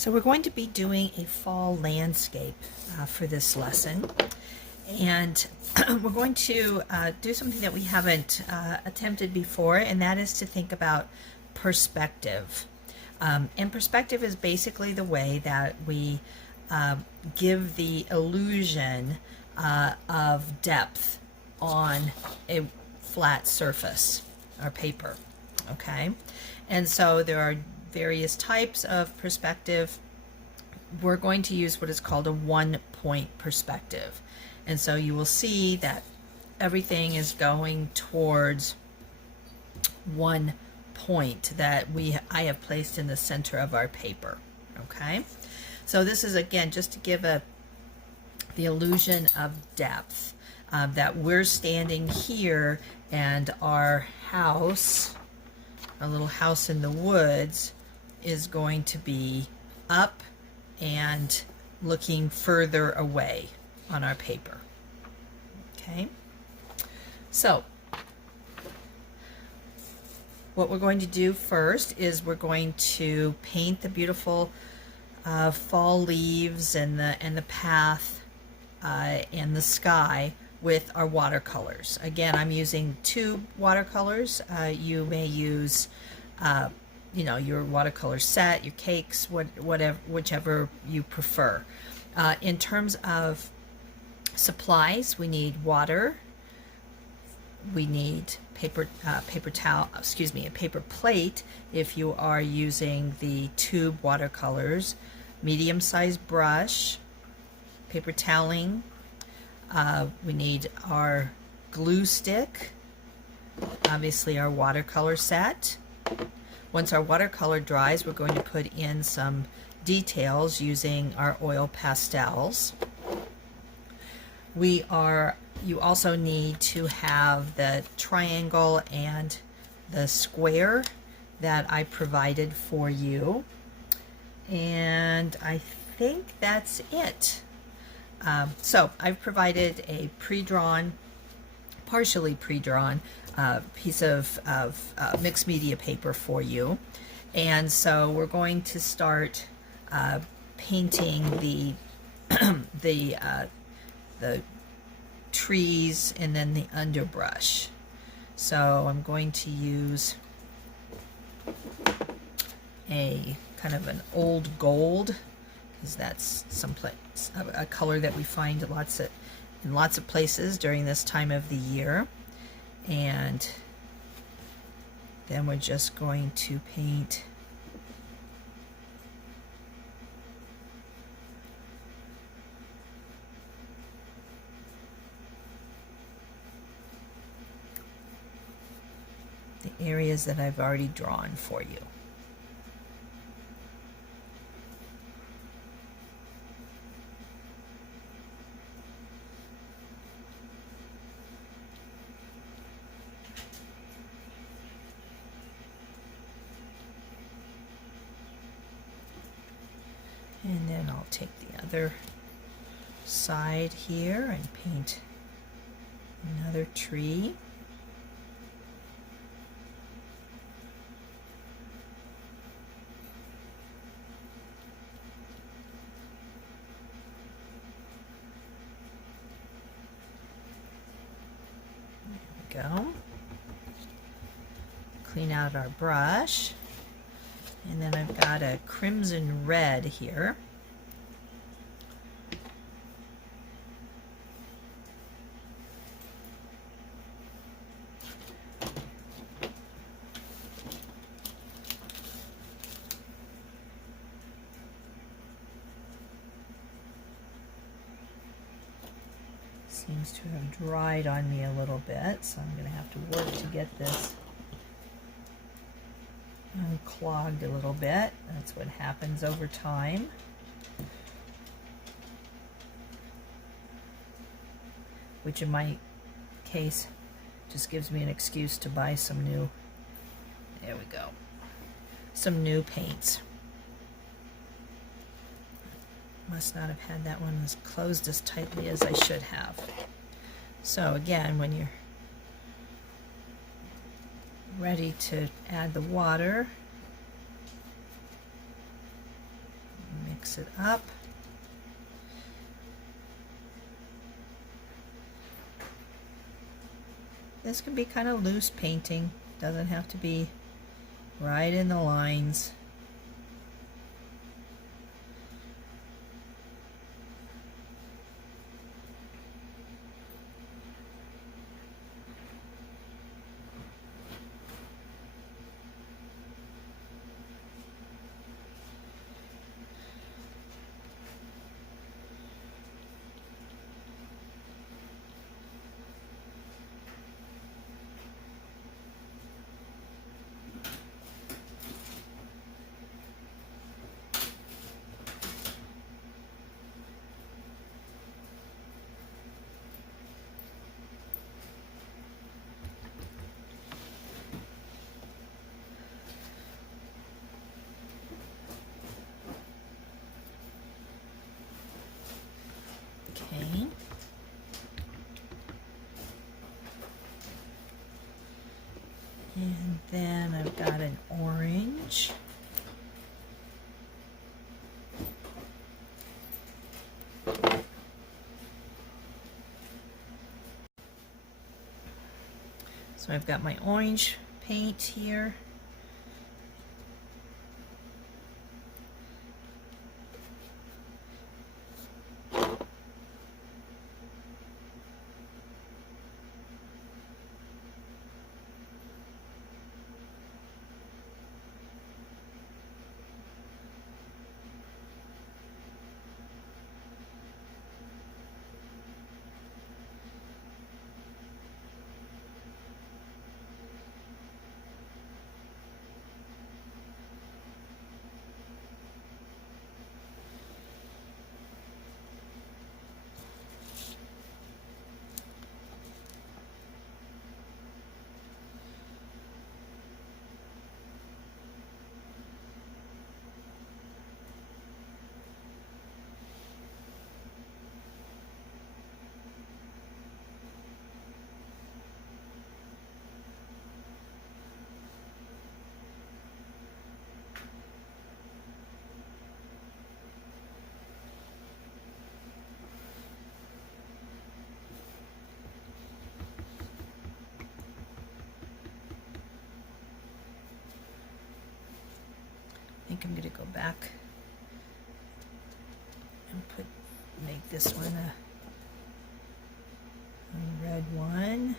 So we're going to be doing a fall landscape for this lesson, and we're going to do something that we haven't attempted before, and that is to think about perspective. And perspective is basically the way that we give the illusion of depth on a flat surface or paper, okay? And so there are various types of perspective. We're going to use what is called a one-point perspective. And so you will see that everything is going towards one point that I have placed in the center of our paper. Okay? So this is, again, just to give the illusion of depth, that we're standing here and our house, our little house in the woods, is going to be up and looking further away on our paper. Okay, so what we're going to do first is we're going to paint the beautiful fall leaves and the path and the sky with our watercolors. Again, I'm using two watercolors. You may use your watercolor set, your cakes, whichever you prefer. In terms of supplies, we need water, we need a paper plate if you are using the tube watercolors, medium-sized brush, paper toweling. We need our glue stick, obviously our watercolor set. Once our watercolor dries, we're going to put in some details using our oil pastels. You also need to have the triangle and the square that I provided for you. And I think that's it. So I've provided a partially pre-drawn piece of mixed media paper for you, and so we're going to start painting the the trees and then the underbrush. So I'm going to use a kind of an old gold, because that's a color that we find in lots of places during this time of the year. And then we're just going to paint the areas that I've already drawn for you. And then I'll take the other side here and paint another tree. There we go. Clean out our brush. And then I've got a crimson red here. Seems to have dried on me a little bit, so I'm going to have to work to get this unclogged a little bit. That's what happens over time. Which in my case just gives me an excuse to buy some new, there we go, some new paints. Must not have had that one as closed as tightly as I should have. So again, when you're ready to add the water, mix it up. This can be kind of loose painting, doesn't have to be right in the lines. Okay. And then I've got an orange. So I've got my orange paint here. I think I'm going to go back and make this one a red one.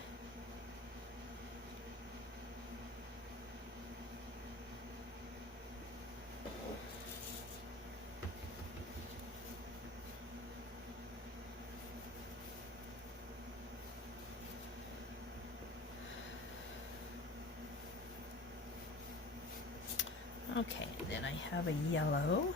Okay, then I have a yellow.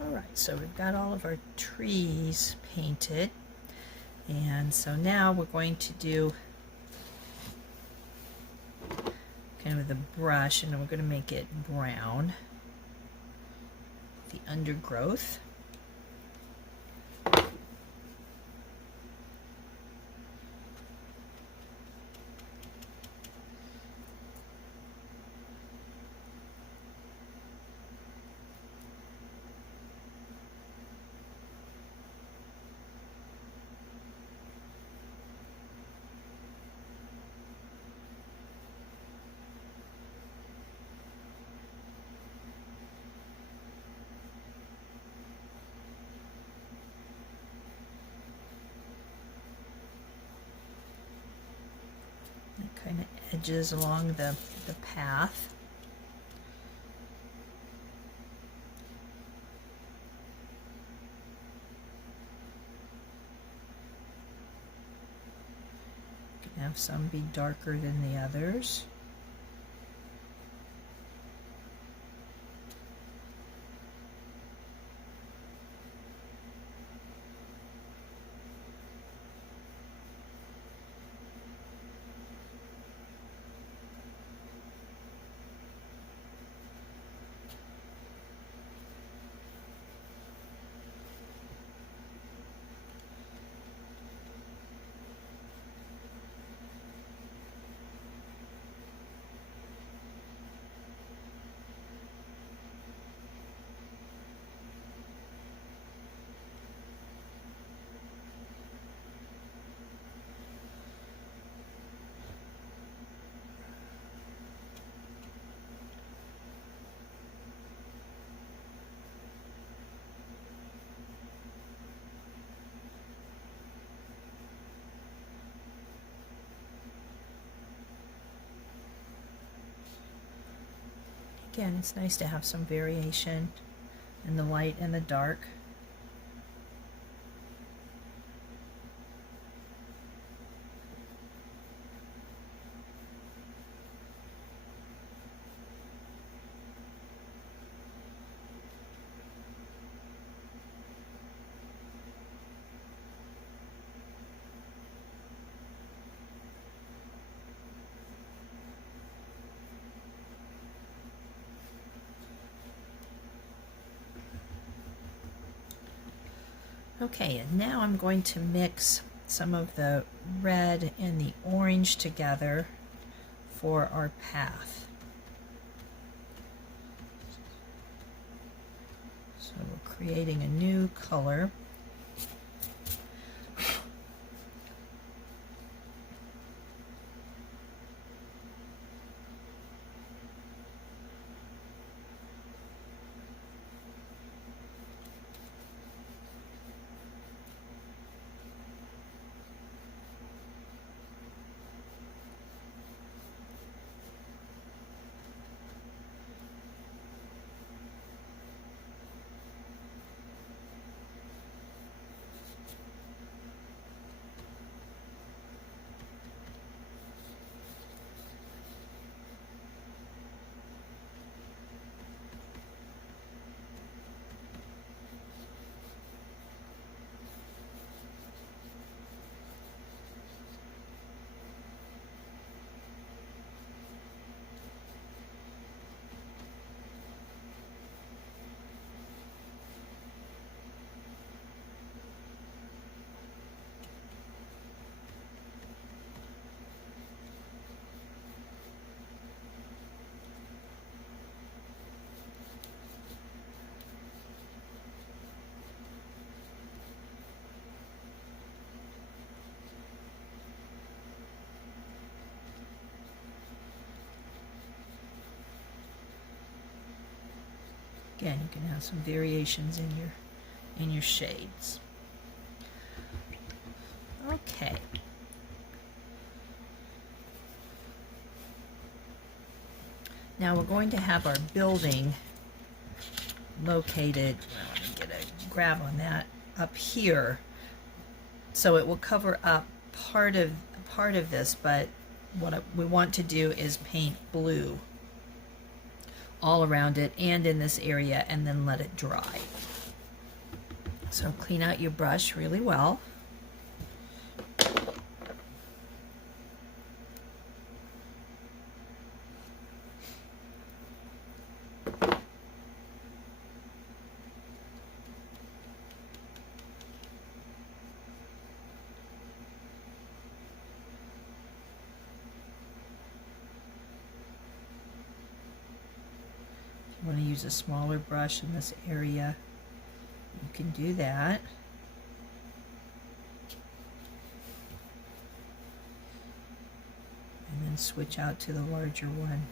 All right, so we've got all of our trees painted, and so now we're going to do kind of with a brush, and we're going to make it brown, the undergrowth. kind of edges along the path. You can have some be darker than the others. Again, it's nice to have some variation in the light and the dark. Okay, and now I'm going to mix some of the red and the orange together for our path. So we're creating a new color. Again, you can have some variations in your shades. Okay. Now we're going to have our building located, well, let me get a grab on that, up here. So it will cover up part of this, but what we want to do is paint blue all around it and in this area, and then let it dry. So clean out your brush really well. Want to use a smaller brush in this area, you can do that. And then switch out to the larger one.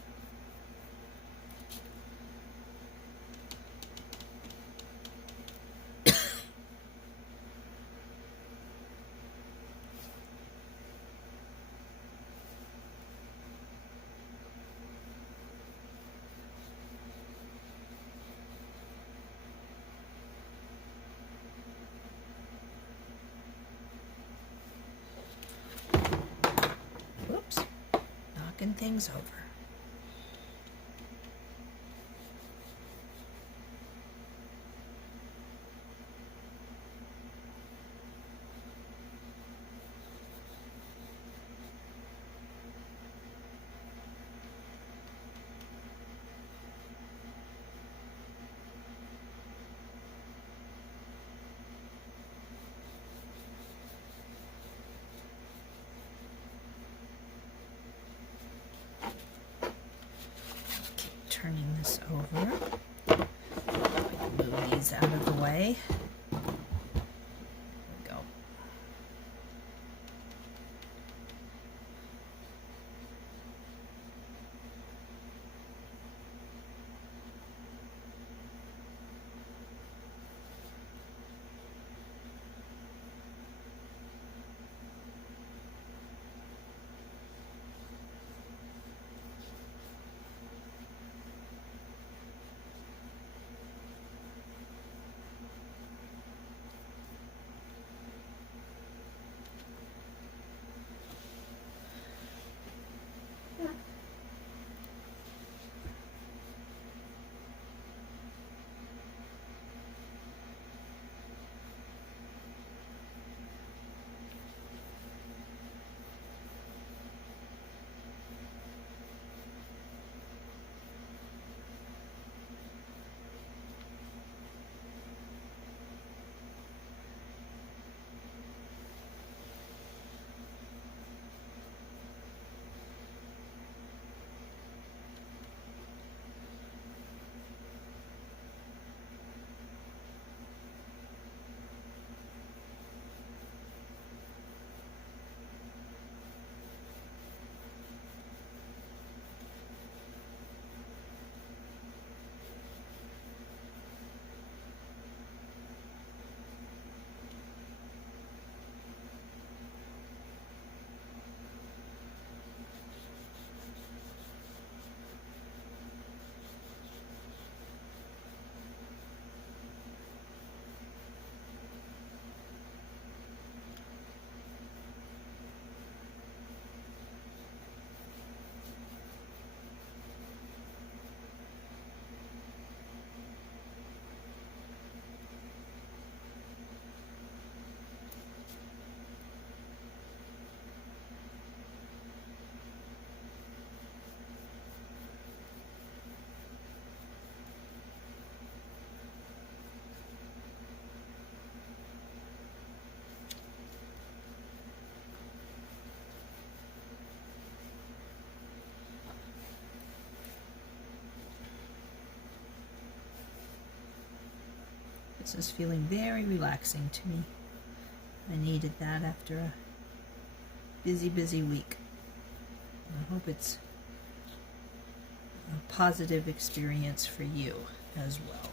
knocking things over. Turning this over. Move these out of the way. There we go. This is feeling very relaxing to me. I needed that after a busy week. I hope it's a positive experience for you as well.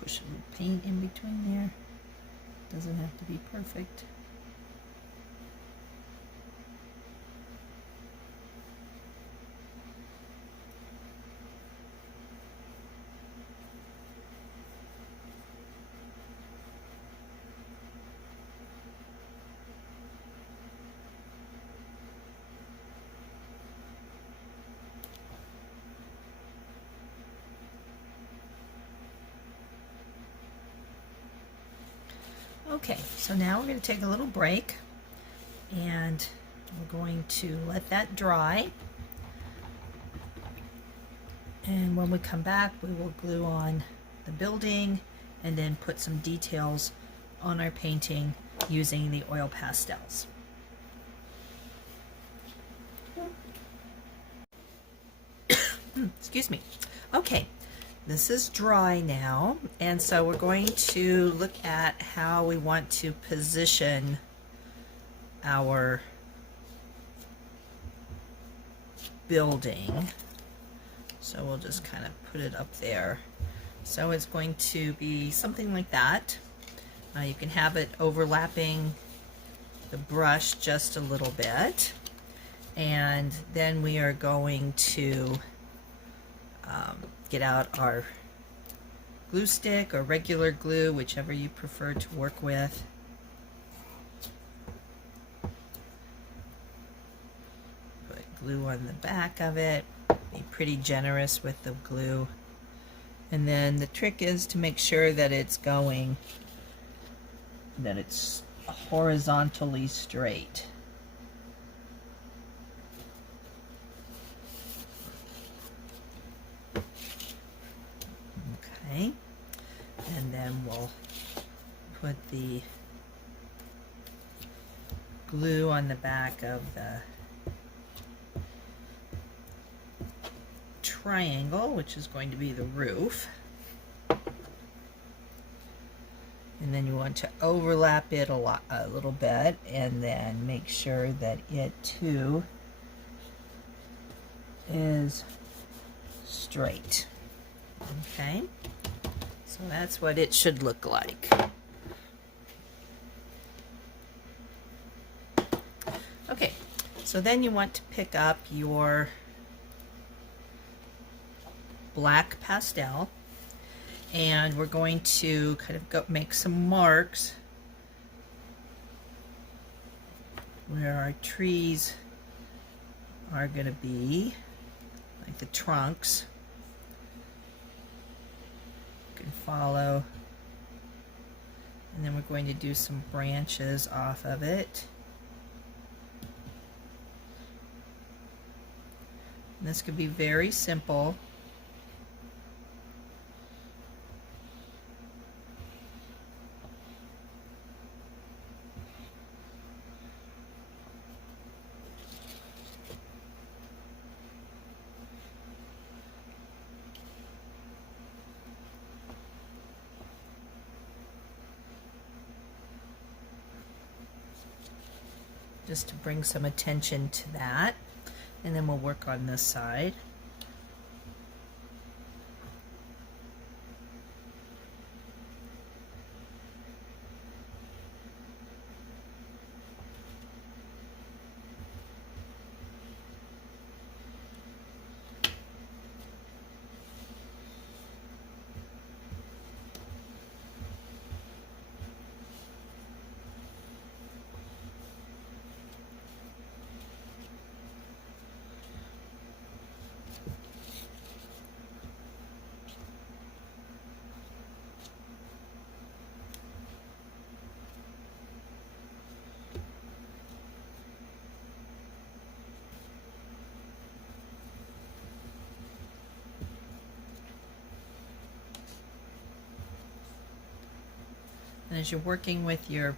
Push a little paint in between there. Doesn't have to be perfect. Okay, so now we're going to take a little break and we're going to let that dry. And when we come back, we will glue on the building and then put some details on our painting using the oil pastels. Excuse me. Okay, This is dry now, and so we're going to look at how we want to position our building. So we'll just kind of put it up there. So it's going to be something like that. You can have it overlapping the brush just a little bit, and then we are going to get out our glue stick or regular glue, whichever you prefer to work with. Put glue on the back of it. Be pretty generous with the glue. And then the trick is to make sure that it's horizontally straight. Okay, and then we'll put the glue on the back of the triangle, which is going to be the roof. And then you want to overlap it a little bit, and then make sure that it too is straight. Okay, so that's what it should look like. Okay, so then you want to pick up your black pastel, and we're going to kind of make some marks where our trees are going to be, like the trunks. You can follow, and then we're going to do some branches off of it. And this could be very simple. Just to bring some attention to that, and then we'll work on this side. And as you're working with your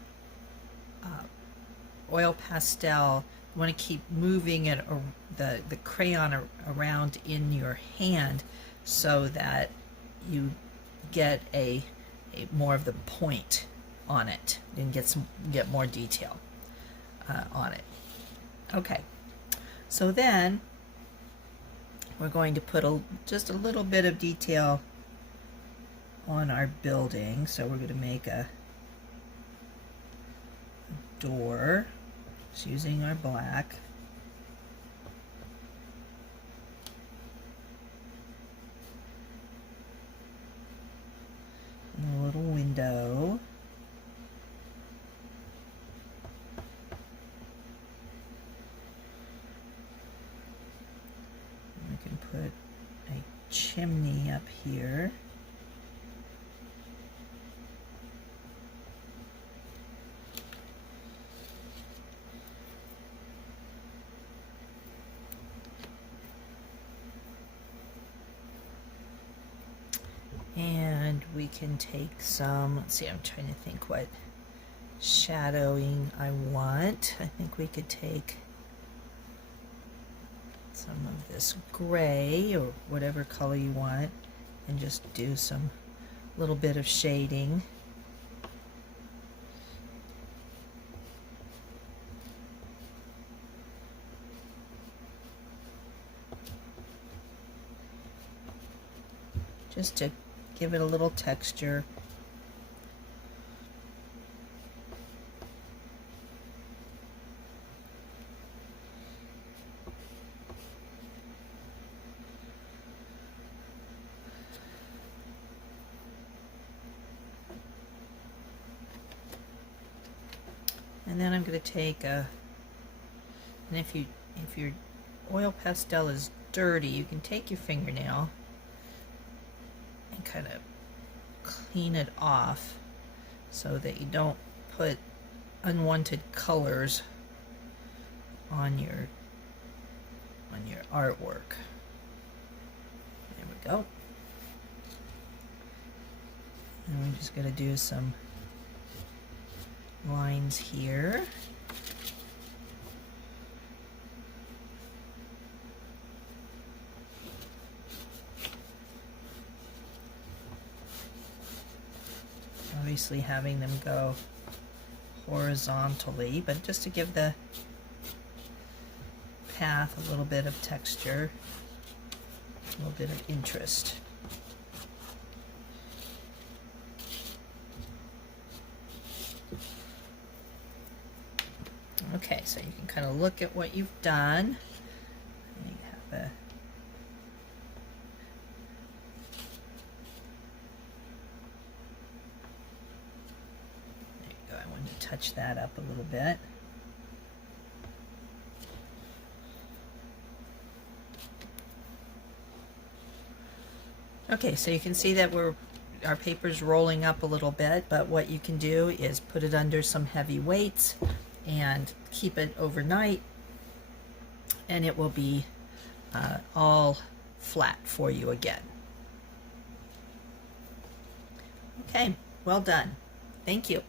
oil pastel, you want to keep moving it, or the crayon around in your hand, so that you get a more of the point on it and get more detail on it. Okay, so then we're going to put just a little bit of detail on our building. So we're going to make a door, just using our black. And a little window. And we can put a chimney up here. And we can take some, let's see, I'm trying to think what shadowing I want. I think we could take some of this gray or whatever color you want and just do some little bit of shading. Just to give it a little texture. And then I'm going to take and if your oil pastel is dirty, you can take your fingernail and kind of clean it off so that you don't put unwanted colors on your artwork. There we go. And we're just going to do some lines here. Obviously having them go horizontally, but just to give the path a little bit of texture, a little bit of interest. Okay, so you can kind of look at what you've done. You have there you go. I wanted to touch that up a little bit. Okay, so you can see that our paper's rolling up a little bit, but what you can do is put it under some heavy weights and keep it overnight, and it will be all flat for you again. Okay, well done. Thank you.